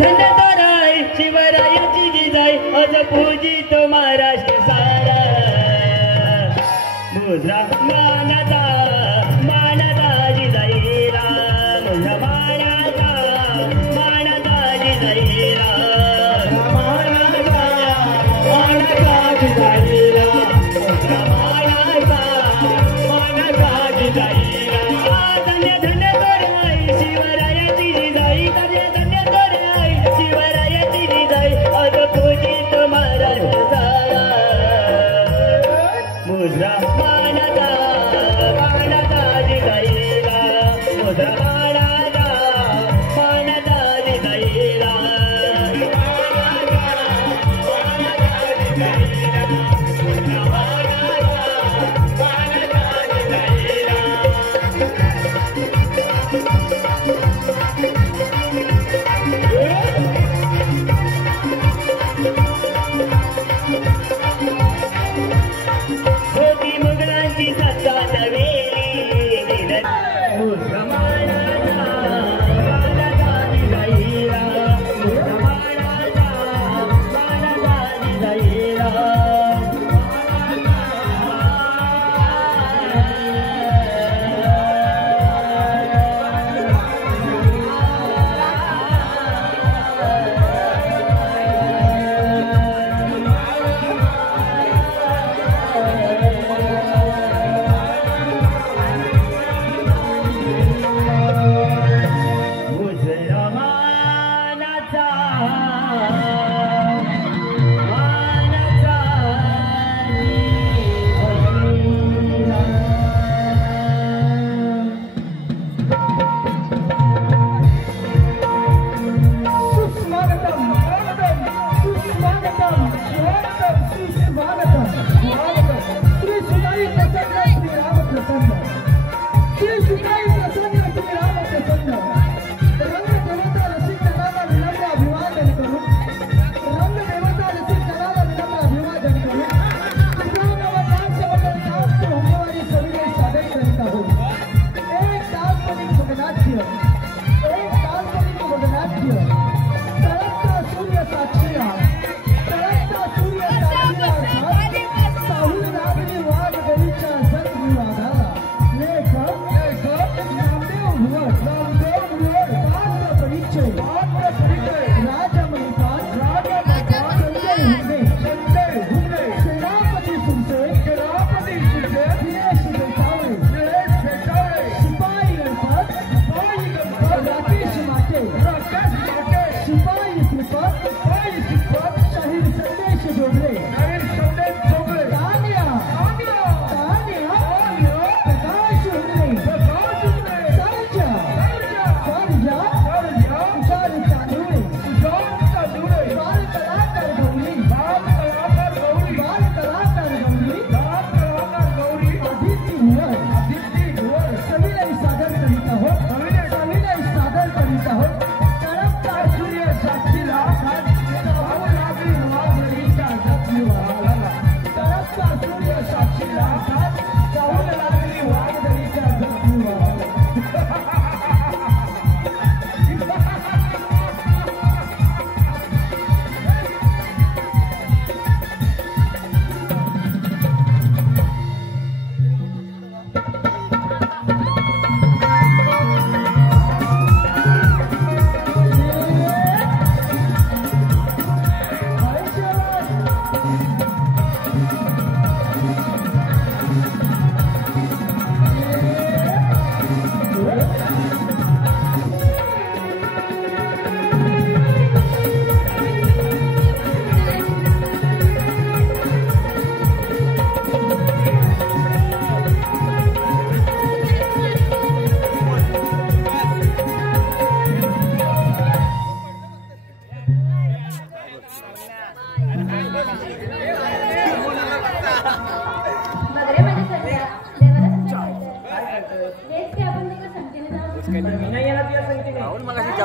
धन्य तोराय शिवरायाची जिजाई अज पूजित महाराष्ट्र सारा मुद्रा मानता जिजाईला मुद्रा मानता जिजाईला मानता जिजाईला मुद्रा मानता जिजाईला धन्य धन्य तोराय शिवरायाची जिजाई धन्य तोराय शिवरायाची जिजाई अज पूजित महाराष्ट्र सारा मुद्रा मानता जिजाईला मुद्रा मानता जिजाईला होती मुघलांची सत्ता नवेली मुद्रा मानता जिजाईला मुद्रा मानता जिजाईला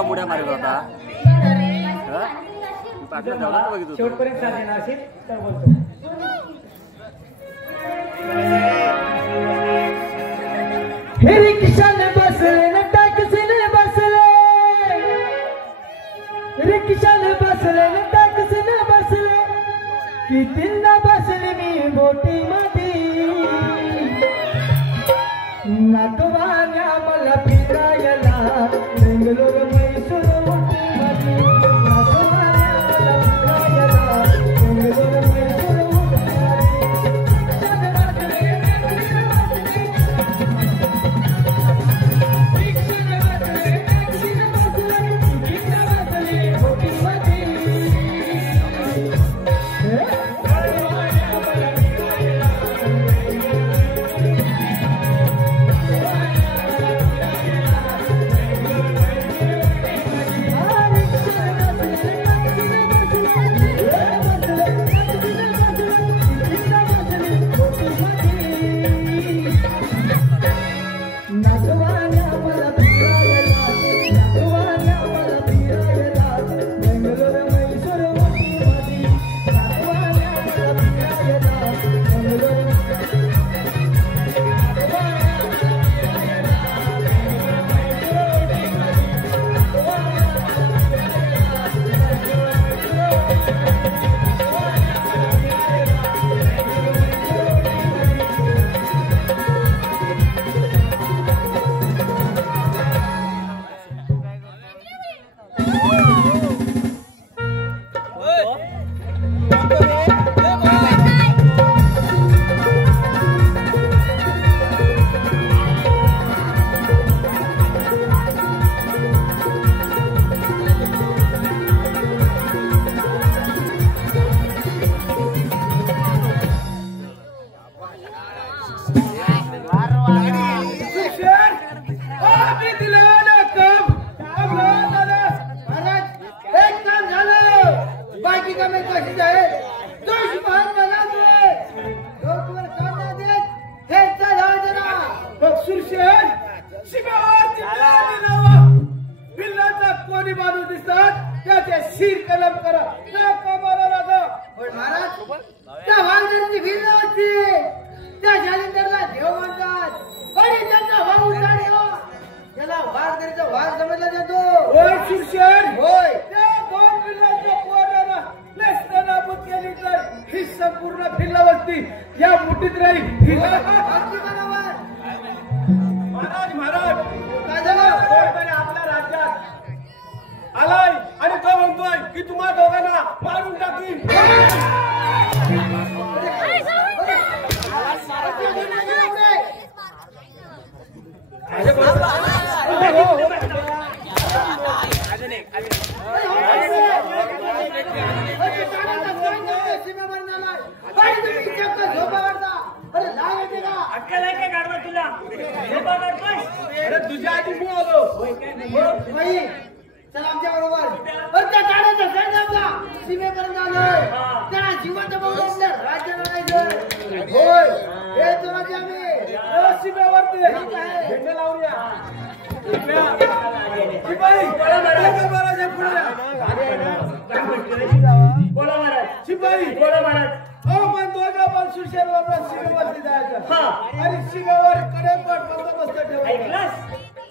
उड्या मारत होता पाकळ्या धावला तर बघितलं शेवटपर्यंत साथ देणार असेल तर बोलतो. हे रिक्षाने बसले न टॅक्सीने बसले रिक्षाने बसले न टॅक्सीने बसले कितींदा बसले मी बोटी मध्ये नातवाने मला फिरायला बेंगलोर मैसूर उटी मध्ये नातवाने मला फिरायला बेंगलोर मैसूर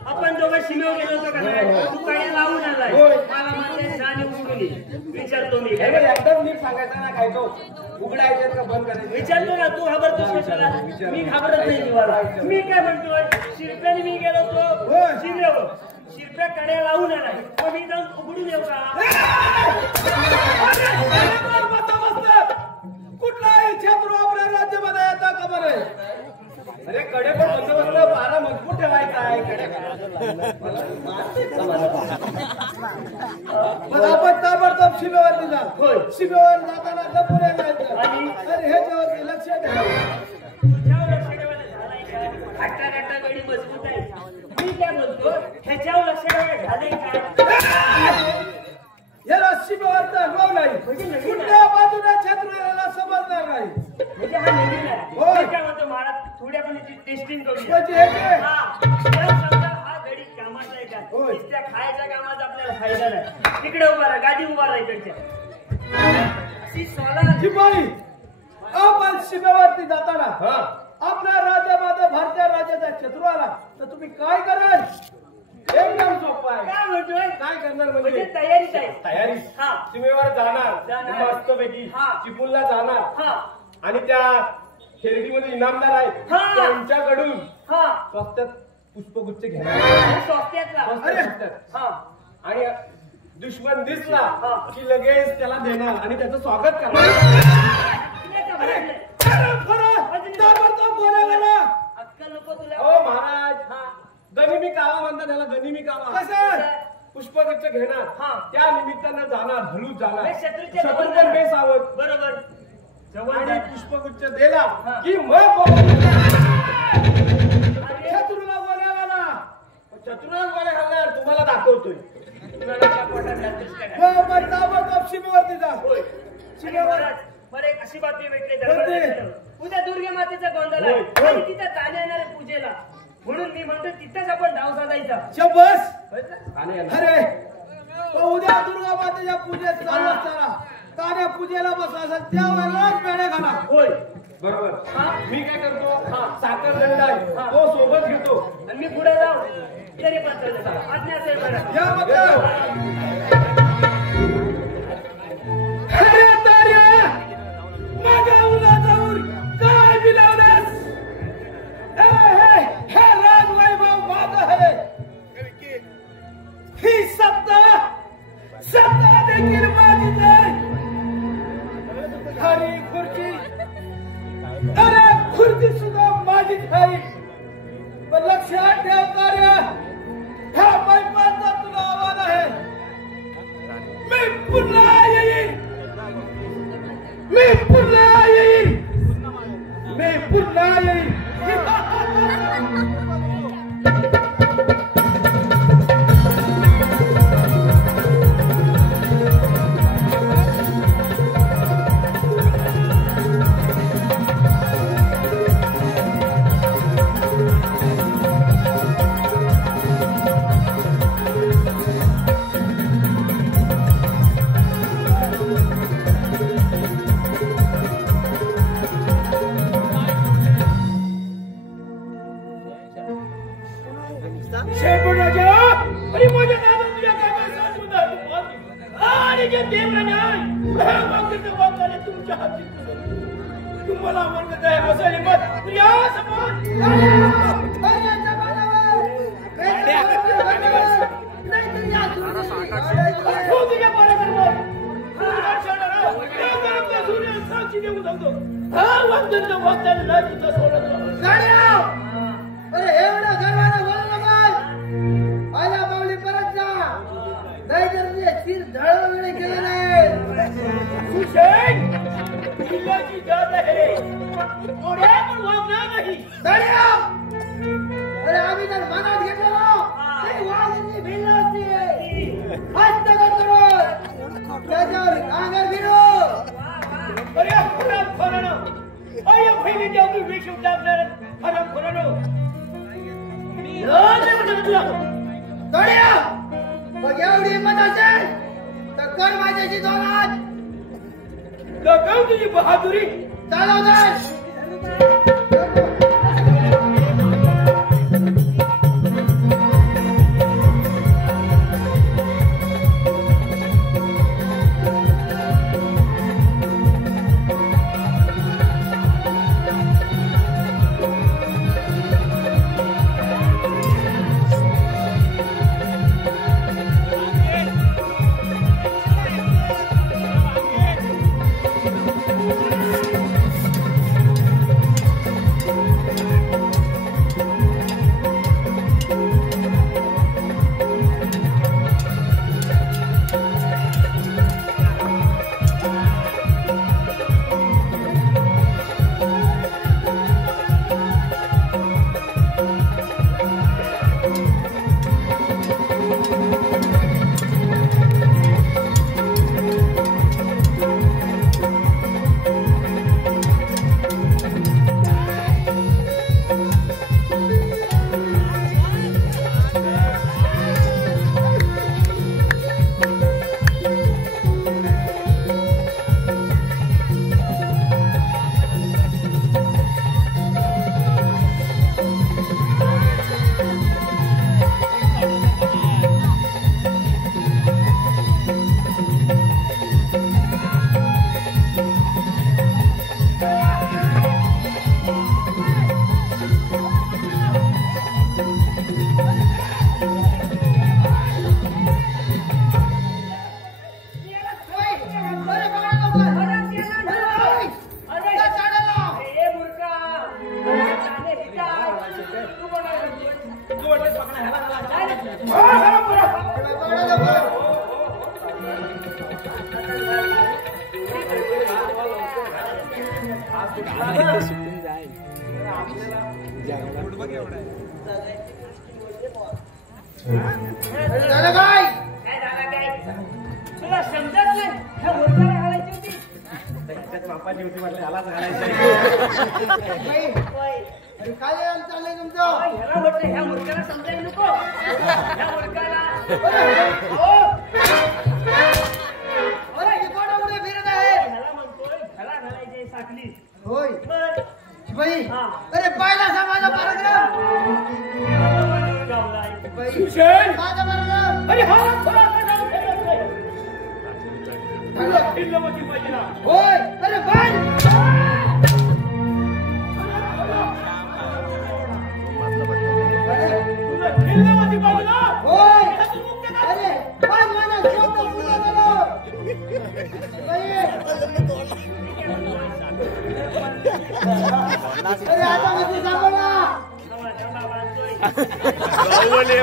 आपण दोघं सीमेवर गेलो होतो का तू काय लावून आलाय मला म्हणते जाणे उडून विचारतो मी एकदम नीट सांगायचं ना काय तो उघडायचे का बंद करायचे विचारतो ना तू घाबरतो कशाला मी घाबरत नाही जीवाला मी काय म्हणतोय शिरप्याने मी गेलो होतो सीमेवर शिरप्या कड्या लावून आलाय मग मी जाऊन उघडून येऊ का कुठलाही छत्र आपल्या राज्यामध्ये येता का बरं अरे कडे पण बंदोबस्त पारा मजबूत ठेवायचा आहे आपण ताबडतोब शिमेवर दिला होय शिमेवर जाताना गपुरे जायचं आणि ह्याच्यावरती लक्ष ठेवा गडी मजबूत आहे मी काय बोलतो ह्याच्यावर लक्ष झालंय का याला शिमेवरचा अनुभव नाही कुठल्या बाजूने छत्राला समजणार नाही म्हणजे हा नवीन आहे मी काय म्हणतो महाराज थोड्या पण टेस्टिंग करूया हा गडी कामाचा आहे का त्या खायच्या कामाचा आपल्याला फायदा नाही तिकडे उभा राहा गाडी उभा राहा इकडच्या अशी सोला शिपाई आपण सीमेवरती जाताना आपल्या राज्यामध्ये भारतीय राज्याचा शत्रू आला तर तुम्ही काय कराल एकदम सोपं आहे. काय म्हणतोय काय करणार म्हणजे म्हणजे तयारीच आहे. तयारी हा. सीमेवर जाणार जाणार. मस्तपैकी हा. चिपळूणला जाणार हा आणि त्या खेरडीमध्ये इनामदार आहेत हा. त्यांच्याकडून हा स्वस्तात पुष्पगुच्छ घेणार आणि स्वस्त्यातला स्वस्तात. हा आणि दुश्मन दिसला हा. की लगेच त्याला देणार आणि त्याचं स्वागत करणार. तुला का म्हणलं? ताबडतोब बोलावं. अक्कल नको तुला. हो महाराज हा गनिमी कावा म्हणतात त्याला गनिमी कावा कसं? पुष्पगुच्छ घेणार हा. त्या निमित्तानं जाणार भलूच जाणार म्हणजे शत्रूच्या शत्रू जवळ पण बेसावत बरोबर जवळ आणि जा. पुष्पगुच्छ दिला हा. की मग अरे, शत्रूला बोलावाला शत्रूला गोळ्या घालणार तुम्हाला दाखवतोय. तुला नका पोटात घालतेस का काय? ताबडतोब सीमेवरती जा. होय. आणि महाराज, मला एक अशी बातमी भेटली दरबारात. उद्या दुर्गे मातेचा गोंधळ आहे होय, होय. आणि तिथं ताने येणार आहे पूजेला. म्हणून मी म्हणतो तिथंच आपण डाव साधायचा. शब्बस आणि येणार. अरे तो उद्या दुर्गा मातेच्या पूजेत चालू असताना ताऱ्या पूजेला बसला असेल त्यावेळेलाच पेढे खाना. होय बरोबर हा. मी काय करतो हा. साखर दंड आहे हा. तो सोबत घेतो. आणि मी पुढे जाऊ तरी पण चालेल. आज्ञा असेल बरं. या मतलब अरे ताऱ्या माझ्या उन्हातावर काय बिलावलास? हे राज वैभव माझं आहे. ही सत्ता देखील माझीच आहे. खरी खुर्ची अरे खुर्ची सुद्धा माझीच आहे. पण लक्षात ठेव ताऱ्या ह्या मैपाचा तुला आव्हान आहे. मी पुन्हा येईन. मी पुन्हा येईन. मी पुन्हा येईन. शेपूराजा आणि माझ्या नावात तुझ्या काय सांगून आणि जे देवराजा वागले तुमच्या हाती तुम्हाला म्हणत आहे असं मत या समान तुझ्या बरोबर साक्षी देऊ सांगतो हा वंदन वंदन नाही तुझं सोडत अरे एवढं गर्वानं बोलू नका. आल्या पावली परत जा. नाहीतर तुझे शिर ढळ वगैरे केलं नाही. हुसेन किल्ल्याची जात आहे थोड्या पण वागणार नाही. अरे आम्ही जर मनात घेतलो तरी वाघांनी भिन्न असते. हस्त करतो त्याच्यावर अंगार फिरो. अरे खराब खरानं अरे पहिले जेवढी विष टाकणार खराब खरानं मग एवढी हिंमत असेल तर कर माझ्याशी दोन हात. दाखव तुझी बहादुरी. चालवतात झालं काय? काय झालं काय? तुला समजत नाही ह्या मुलगाला घालायची होती. बापाची होती म्हटलं ह्यालाच घालायचं. बाई, होय. अरे काय चाललंय तुमचं? ह्याला म्हटलं ह्या मुलगाला समजायला नको. ह्या मुलगाला अरे हे कोण उडे फिरत आहे? ह्याला म्हणतोय ह्याला घालायचे साखली. होय बरं. बाई, हा. अरे पाहिला सा माझा पराक्रम. गावलाय. बाई, सुशेन माझा पराक्रम. अरे हा थोडासा नाव ठेवत नाही. तुला फिरलवती पाहिजे ना. होय, अरे बाई. तुला फिरलवती पाहिजे ना. होय, अरे 5 महिना शब्द पूर्ण झालो. बाई, अरे आता मध्ये सांगू ना.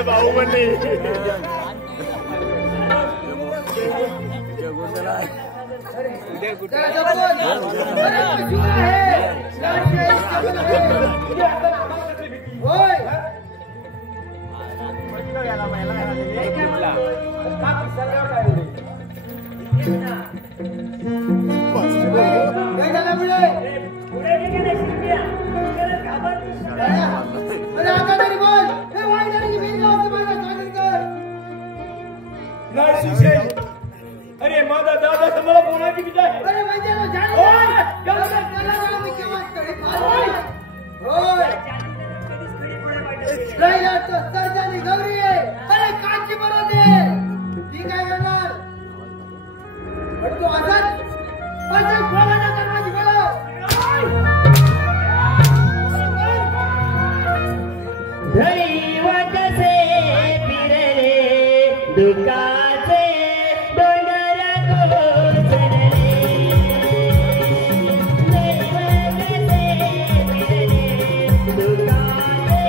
बाहुबली त्याचा बोल. अरे कशी आहे? लाडकी आई जगत आहे. होय. काय झालं मुळे? पुढे निघाले शिरप्या. त्याला घाबरली. अरे आता तरी बोल. हे वाईदारीची भिंत होती मला सांगितलं कर. नाही सुशेन. अरे माझा दादा तर मला बोलायची विचार आहे. अरे म्हणजे तो झाड होय. आहे. त्याला नाव मी केव्हा तरी फाडलं. होय. कधीच खडी पुढे वाटत. राहिला तो सर्जानी गौरी आहे. अरे काची बरोबर आहे. ती काय करणार? पण तू असंच प्रमाणे करण्याची वेळ. दैवतसे फिरले दुःखाचे डोंगर कोसळले. दैवतसे फिरले दुःखाचे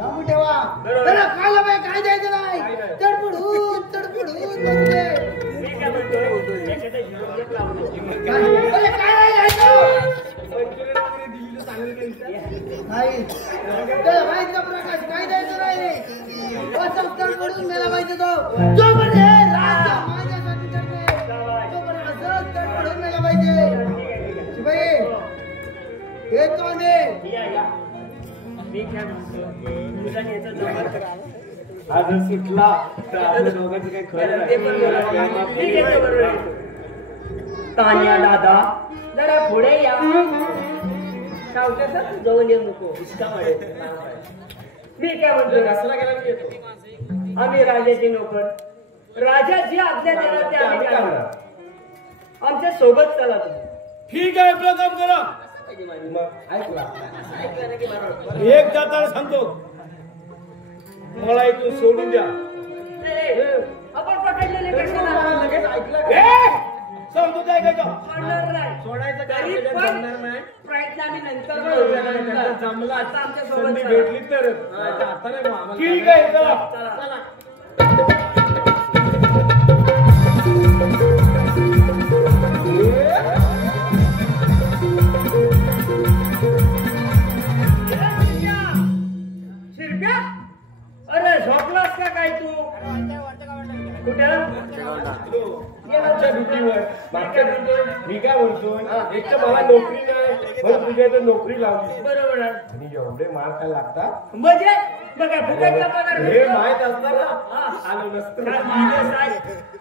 जाऊ ठेवा त्याला खायला पाहिजे काय द्यायचं नाही तडपडून करू दे मी काय म्हणतोय एखादा हिरो घेत लावतो अरे काय नाही घ्यायचं मंचुरियन वगैरे दिलेलं चांगलं द्यायचं. नाही त्याला माहित का प्रकाश काय द्यायचं नाही असं तडपडून मेला पाहिजे तो जो म्हणजे राजा माझ्यासाठी करते तो पण असं तडपडून मेला पाहिजे शिवाई येतो आम्ही या मी काय म्हणतो तुझा याचा जमा हा जर सुटला तर आपल्या दोघांचं काही खरं ते पण बरोबर. ठीक आहे, ते बरोबर आहे. तान्या दादा जरा पुढे या सावकाश जवळ येऊ नको इतका वाढेल. मी काय म्हणतो रस्त्याला गेला की येतो. आम्ही राजाचे नोकर राजा जी आज्ञा देणार ते आम्ही करणार. आमच्या सोबत चला तुम्ही. ठीक आहे आपलं काम करा मग ऐकला एक जाताना सांगतो मला इथून सोडून द्या आपण पकडलेले कशाला लगेच ऐकलं का? सांगतो काय काय का सोडणार नाही. सोडायचं काय तरी आपल्याला पण जमणार नाही. प्रयत्न आम्ही नंतर त्यांना करू. जमला आता आमच्या सोबत संधी चला. भेटली तर आता नाही मग आम्हाला ठीक आहे चला चला. शिरप्या अरे झोपलास का काय तू कुठं मागच्या ड्युटीवर मी काय म्हणतोय एक तर मला नोकरी नाही म्हणून तुझ्या इथं नोकरी लावली बरोबर आहे. आणि एवढे मार काय लागतात म्हणजे बघा फुकटचा पगार हे भेटतो. माहित असतं ना हा. आलो नसतं काय माणूस आहे?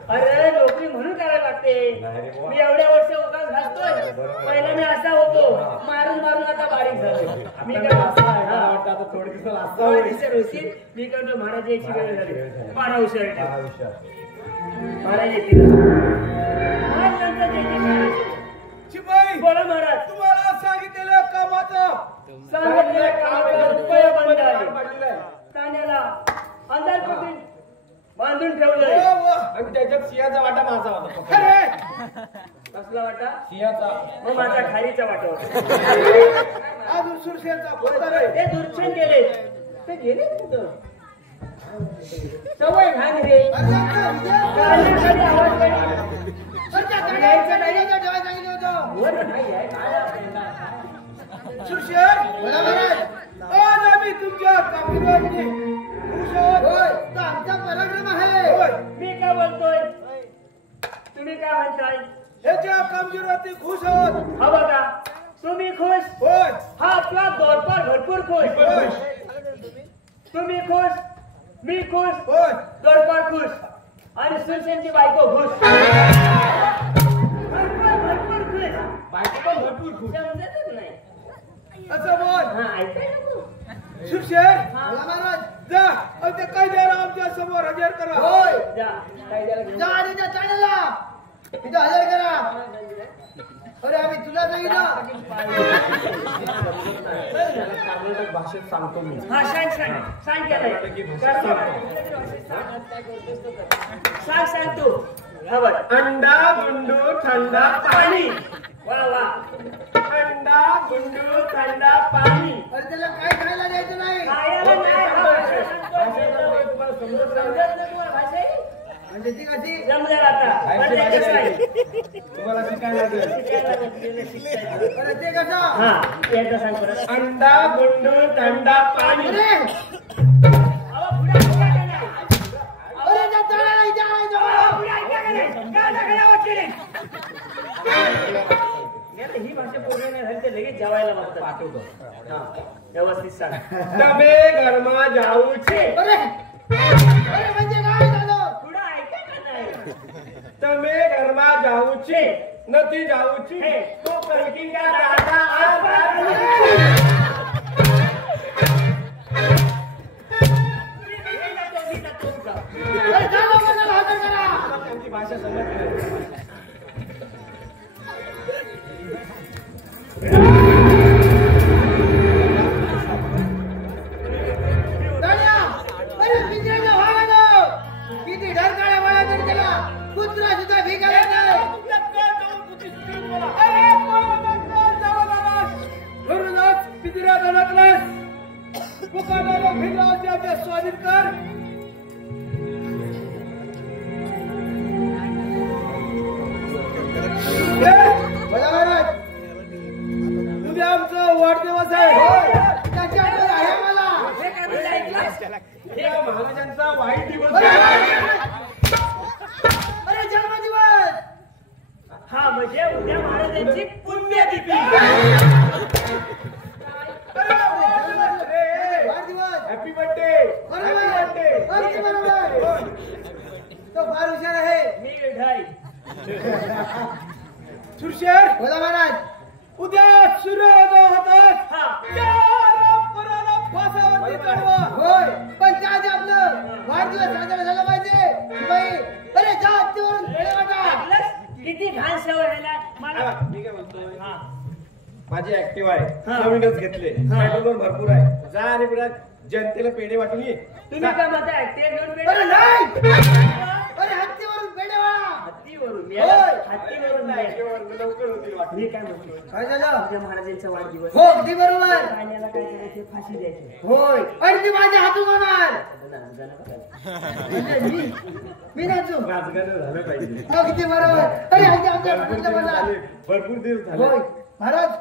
अरे नोकरी म्हणून करायला लागते. नाही रे बुवा. मी एवढ्या वर्ष उगाच घालतोय बरोबर. पहिला मी असा होतो मारून मारून आता बारीक झालो. मी आता काय असं आहे, मला वाटतं आता थोडे दिवस असं थोडे होईल. दिवस होतील. मी काय म्हणतो महाराज यायची वेळ झाली. बारा हुशार हा ठेव. विषय. महाराज येतील. महाराज नंतर येतील महाराज. शिपाई बोला महाराज. तुम्हाला सांगितलेलं कामाचं सांगितलेल्या कामाचा रुपया बंद आहे. पडलेलं आहे. तान्याला अंधार करून बांधून ठेवलंय. आणि त्याच्यात सिंहाचा वाटा माझा होता फक्त. कसला वाटा सिंहाचा मग माझा खारीचा वाटा होता. अजून सुरशेरचा पोतर आहे. ते दुर्छन गेले ते गेले कुठं सवय घाण रे गाण्याखाली आवाज काढ. यायचं नाही. वर नाही आहे. सुशेर बोला महाराज आज आम्ही तुमच्या कामगिरीवरती खुश आहोत. होय तो आमचा पराक्रम आहे होय. मी काय बोलतोय तुम्ही काय म्हणताय ह्याच्या कामगिरीवरती खुश आहोत. हा बघा तुम्ही खुश होय हा आपला दौरपार भरपूर खुश होय तुम्ही खुश मी खुश होय दौरपार खुश आणि सुरसेनची बायको खुश भरपूर खुश बायको पण भरपूर खूप. समजतच नाही असं बोल हा ऐकाय नको सुशेर बोला महाराज जा आणि ते काय द्यायला आमच्या समोर हजर करा. होय जा काय द्यायला घेऊन जा आणि त्या चाण्याला इथं हजर करा अरे आम्ही तुला सांगितलं कर्नाटक भाषेत सांगतो मी. हा सांग सांग तू हा बघ अंडा गुंडू थंडा पाणी वा वा अंडा गुंडू थंडा पाणी. अरे त्याला काय खायला द्यायचं नाही खायला नाही हा भाषा सांगतोय. तुम्हाला समजत नाही. समजत नाही तुम्हाला भाषा ही? म्हणजे ती कशी जमलं आता पण ते कसं आहे? तुम्हाला शिकायला लागेल. शिकायला लागलेलं शिकायला. अरे ते कसा हा एकदा सांग परत अंडा गुंडू थंडा पाणी. अरे अहो, पुढे ऐका का नाही? अरे त्या चाण्याला इथे आणायचं अहो, पुढे ऐका का नाही? काय दाखल आवाज केले? नाही, ही भाषा पूर्ण नाही झाली ते लगेच जेवायला मागतात. पाठवतो. हा, व्यवस्थित सांग तबे गरमा जाऊचे. अरे अरे म्हणजे काय झालं पुढे ऐका का नाही? तबे गरमा जाऊचे नदी जाऊची हे. तो कलकी का दादा आज अरे झालं मला हजर करा त्यांची भाषा समजली. चाण्या अरे पिंजऱ्याचा भाग आलो किती ढरकाळ्या वाळा तरी त्याला कुत्रा सुद्धा भिकायला नाही घरूनच पिंजऱ्यात अडकलास. पुकारणारा भिल्लास राज्य स्वाधीन कर. बोला महाराज. उद्या आमचा वाढदिवस आहे. त्याची आठवण आहे मला. हे काय म्हणजे ऐकलंस? उद्या महाराजांचा वाईट दिवस अरे आहे. अरे जन्मदिवस. हा म्हणजे उद्या महाराजांची पुण्यतिथी. वाढदिवस. Happy birthday. हॅपी बरोबर. बर्थडे. अगदी बरोबर. तो फार हुशार आहे. मी ढाई. सुरशेर बोला महाराज. उद्या सूर्योदय होतात. हा. त्या रामपुराला फासावरती चढवा. होय पण त्याआधी आपलं वाढदिवस साजरा झाला पाहिजे. बाई अरे जा हत्तीवरून पेढे वाटा. ऐकलंस? किती घाण सवय व्हायला मला. मी काय म्हणतोय, हा. माझी ऍक्टिव्ह आहे. हा. नवीनच घेतले. पेट्रोल भरपूर आहे. जा आणि पुन्हा जनतेला पेढे वाटून ये. तुम्ही काय म्हणता ते घेऊन अरे पेढे? नाही. अरे हत्तीवरून पेढे वाळा. हत्तीवरून होय. हत्तीवरून नाही. लवकर होतील वाटतं. मी काय म्हणतो काय झालं. उद्या महाराजांचा वाढदिवस. हो अगदी बरोबर. पाण्याला काय करायचे? फाशी द्यायची. होय आणि ती माझ्या हातून होणार. मी नाचू. राजकारण झालं पाहिजे. अगदी बरोबर. अरे अगदी आमच्या भरपूर मनातलं दिवस मला. झाले. भरपूर दिवस झाले. होय महाराज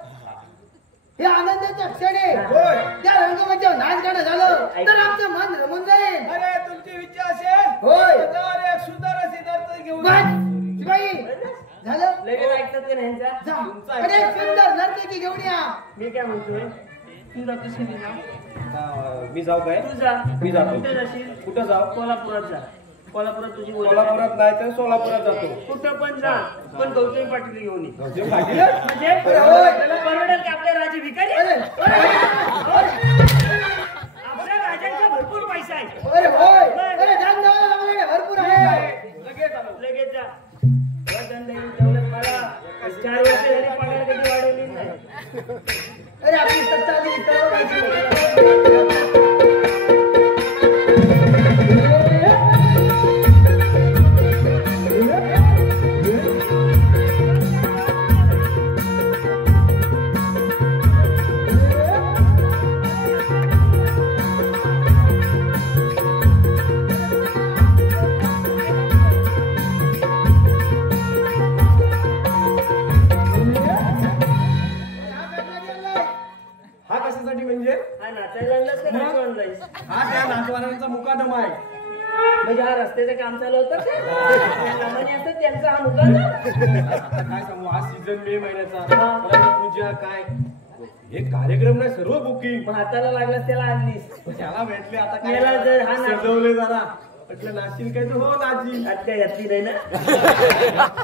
हे आनंदाच्या क्षणी होय. त्या रंगमंचावर नाच गाणं झालं तर आमचं मन रमून जाईल. अरे तुमची इच्छा असेल होय. तर एक सुंदर सिद्धार्थ घेऊन बस शिवाई झालं. लगेच ऐकतात ते नाही यांचा? जा अरे एक सुंदर नर्तकी घेऊन या. मी काय म्हणतोय तू जातोस की नाही? आता मी जाऊ काय? तू जा. मी जातो. कुठे जाशील? कुठं जाऊ? कोल्हापुरात जा. कोल्हापुरात तुझी ओळख आहे. कोल्हापुरात नाही तर सोलापुरात जातो. कुठं पण जा पण गौतमी पाटील घेऊन ये. गौतम पाटील? म्हणजे परवडेल की आपल्या राजे भिकारी अरे आपल्या राजांचा भरपूर पैसा आहे. अरे होय अरे धन दौलत आपल्याकडे भरपूर आहे. लगेच जा. धन दौलत मला 4 वर्ष झाली पगार कधी वाढवली नाही. अरे आपली सत्ता आली की सर्व पाहिजे. हा कशासाठी म्हणजे? हा नाचायला आणलास का नाचू आणलायस? हा त्या नाचवारांचा मुकादम आहे. म्हणजे हा रस्त्याचं काम चालू होतं का? सामान्य असतात त्यांचा हा मुकादम. आता काय सांगू, हा सीझन मे महिन्याचा. मला पूजा काय हे कार्यक्रम नाही, सर्व बुकिंग. मग हाताला लागलास त्याला आणलीस. त्याला भेटले आता याला जर हा काय नाच- सजवले जरा. म्हटलं नाचील काय तर हो नाचील. हात काय घातली नाही ना?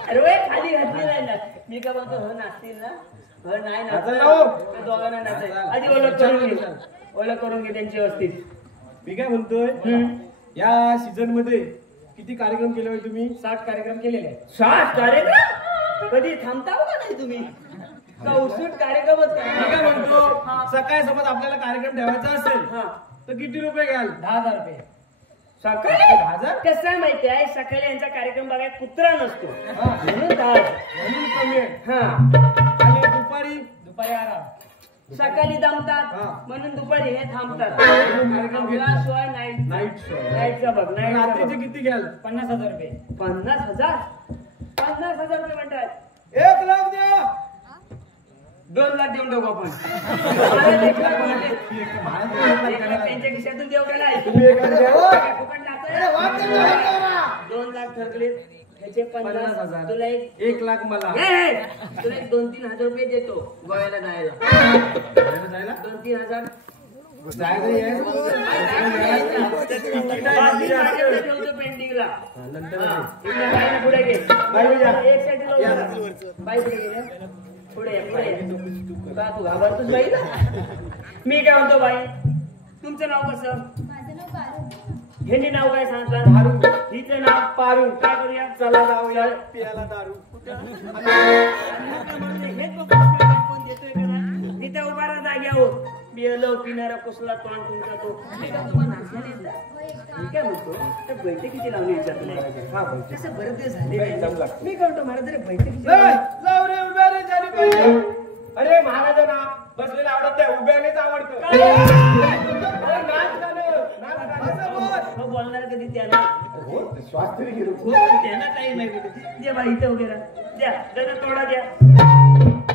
अरे वय खाली घातली नाही ना. मी काय म्हणतो हो नाचतील ना? हो नाही नाचायला हो. त्या दोघांना नाचायला आधी ओळख करून घे. ओळख करून घे त्यांची व्यवस्थित. मी काय म्हणतोय, या सीझन मध्ये किती कार्यक्रम केले होते तुम्ही? 60 कार्यक्रम केलेले आहेत. 60 कार्यक्रम? कधी थांबता का नाही तुम्ही? का उत्सुक कार्यक्रमच मी काय काय? म्हणतो, सकाळी समज आपल्याला कार्यक्रम ठेवायचा असेल हा तर किती रुपये घ्याल? 10,000 रुपये. सकाळी 10,000? कसं आहे माहिती आहे, सकाळी यांचा कार्यक्रम बघायला कुत्रा नसतो हा. म्हणून 10,000. म्हणून कमी आहे. हा आणि दुपारी दुपारी आराम. सकाळी दमतात हा. म्हणून दुपारी हे थांबतात. कार्यक्रम घेतात. आपला सोय नाईट नाईट शो. नाईटचा बघ नाईटचा रात्रीचे किती घ्याल? 50,000 रुपये. 50,000? 50,000 रुपये म्हणतात. 1 लाख द्या. 2 लाख देऊन टाकू आपण. महाराज 1 लाख म्हणते. त्यांच्या खिशातून देऊ का नाही? अरे होय. काय फुकट नाचायला? अरे वाटतं तो हे करा. 2 लाख ठरले त्याचे 50,000. तुला एक 1 लाख मला. तुला एक 2-3 हजार रुपये देतो गोव्याला जायला. जायला? 2-3 हजार. जायला यायचं. बाकी माझ्याकडे ठेवतो पेंडिंगला. नंतर हा. इकडे बाईला पुढे घे. बाई या. एक साठी लावून बाई पुढे घे रे. पुढे ये, पुढे ये. का तू घाबरतोस बाईला? मी काय म्हणतो बाई, तुमचं नाव कसं? माझं नाव पारू. ह्यांनी नाव काय सांगितलं? दारू. हिचं नाव पारू. काय करूया? चला जाऊया पियाला दारू. कोण देतोय का ना? तिथे उभा राहा जाग्यावर. पियलो पिणारा कुसला तोंड तुमचा तो. मी काय तुम्हाला नाचण्याला येत नाही. मी काय म्हणतो, त्या बैठकीची लावणी विचारलंय. कसं बरेच दिवस झाले नाही. मी काय म्हणतो, महाराज जरा बैठकीची ए, लावणी- जाऊ रे उभ्या रे झाली पाहिजे. अरे महाराजांना बसलेलं आवडत नाही, उभ्यानेच आवडतं. काय? अरे नाच गाणं, नाच गाणं. श्वास तरी घेऊ. हो पण त्यांना काही नाही कुठे द्या बाई इथं वगैरे द्या जरा थोडा द्या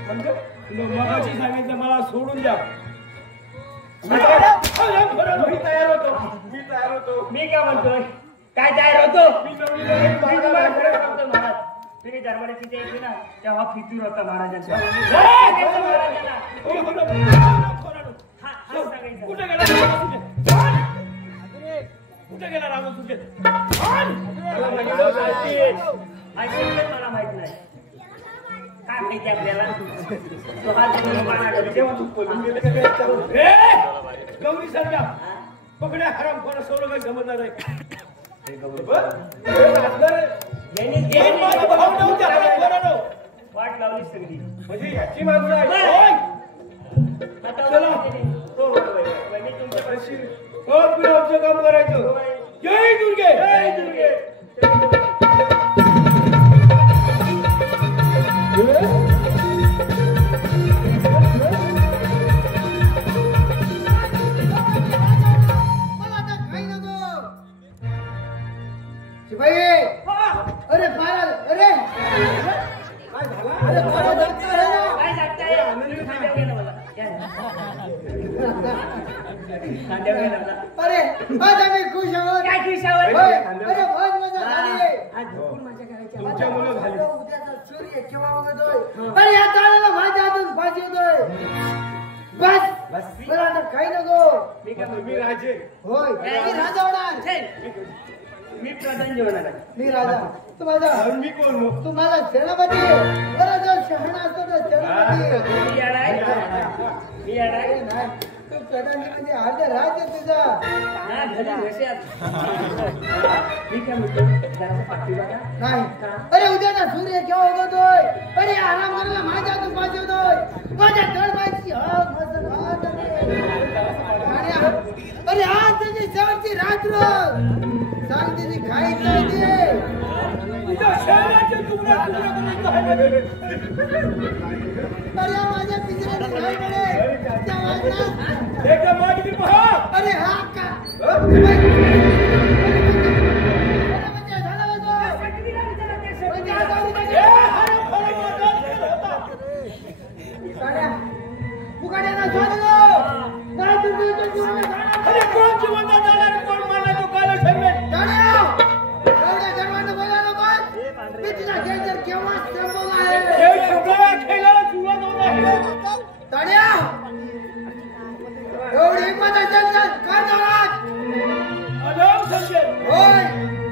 मगाशी सांगितलं मला सोडून द्या. मी तयार होतो. मी काय म्हणतोय काय तयार होतो मी नवीन मी तुम्हाला खरं सांगतो महाराज तुम्ही दरबारी तिथे येते ना तेव्हा फितूर होता महाराजांचा महाराजांना कुठे गेला कुठे गेला राजा तुझे मला माहित नाही काय माहिती आपल्याला तो हात धरून बाणाकडे तेव्हा तू पळून गेले का काय? गौरी सरल्या पकड्या हराम कोणा सोडलं काही समजणार नाही. वाट लावली सगळी म्हणजे ह्याची माणसं आहे. चला मी तुमच्याकडे पुढे आमचं काम करायचं. जय दुर्गे जय दुर्गे. शिपाई अरे बाळा अरे अरे बाळा जागता है ना काय सांगताय खांद्यावर गेला मला खांद्यावर गेला मला अरे आज आम्ही खुश आहोत काय खुशावर होय, अरे बहुत मजा झाली आज झोपून मजा करायची तुमच्यामुळे झाली. उद्याचा सूर्य केव्हा उगवतोय अरे या ताळ्याला माझ्या हातून फाशी होतोय बस मला आता काही नको मी काय मी राजे. होय मी राजा होणार मी प्रधान जेवणार आहे मी राजा तू माझा आणि मी कोण मग? तू माझा सेनापती बरं जर शहाणा असतो तर सेनापती मी येणार मी येणार नाही, तू कडांमध्ये अर्ध राज्य तुझा हा, घरी घशात. मी काय म्हणतो जरा पाठी बघा. नाही अरे उद्या ना सूर्य केव्हा उगवतोय अरे आराम करायला माझ्या हातून वाजवतोय माझ्या तळपायची अरे आज त्याची शेवटची रात्र सांग त्याची खायची होती तुझ्या शरीराचे तुकडे तुकडे करून राहिले. अरे माझ्या पिंजऱ्यात काय पडे त्या वाजला एकदा मागणी पहा. अरे हा का अरे कोण जिवंत जाणार कोण मारणार तो काला ठरवेल. हे सगळ्या खेळाला सुरुवात होत आहे. आराम संजय.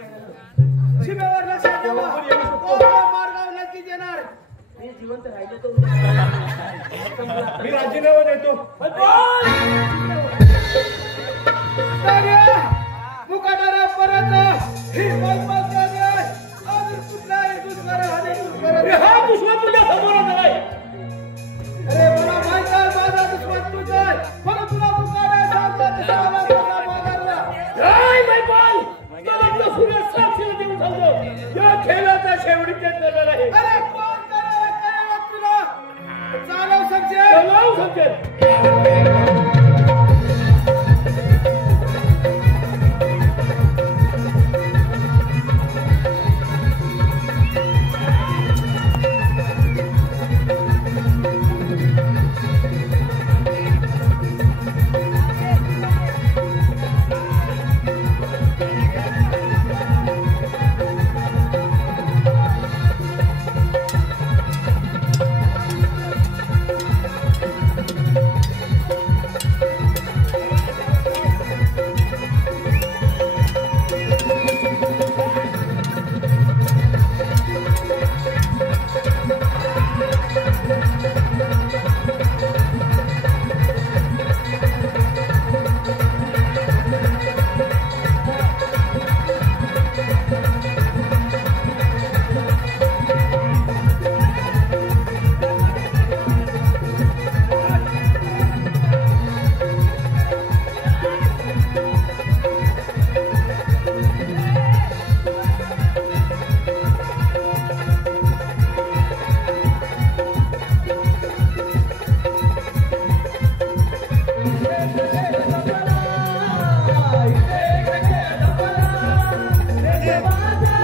शिमेवर लक्षात ठेवा. तो मार्गावर नक्कीच येणार. मी जिवंत राहिलो तर उद्या. मी राजीनामा देतो. मुकाटाला परत ही बातमी आहे. अजून कुठलाही दुष्कर आणि दुष्कर हा दुश्मन तुझ्या समोर आलाय. अरे मला माहित आहे माझा दुश्मन तुझा आहे. पण तुला मुकाटा सांगता दिसायला तुझा मागायला. काय मैपाल तुला सूर्य साक्षीला देऊन सांगतो या खेळाचा शेवटी ते करणार आहे. अरे कोण करायला तुला चालव समजे. चलाव समजेल. माझा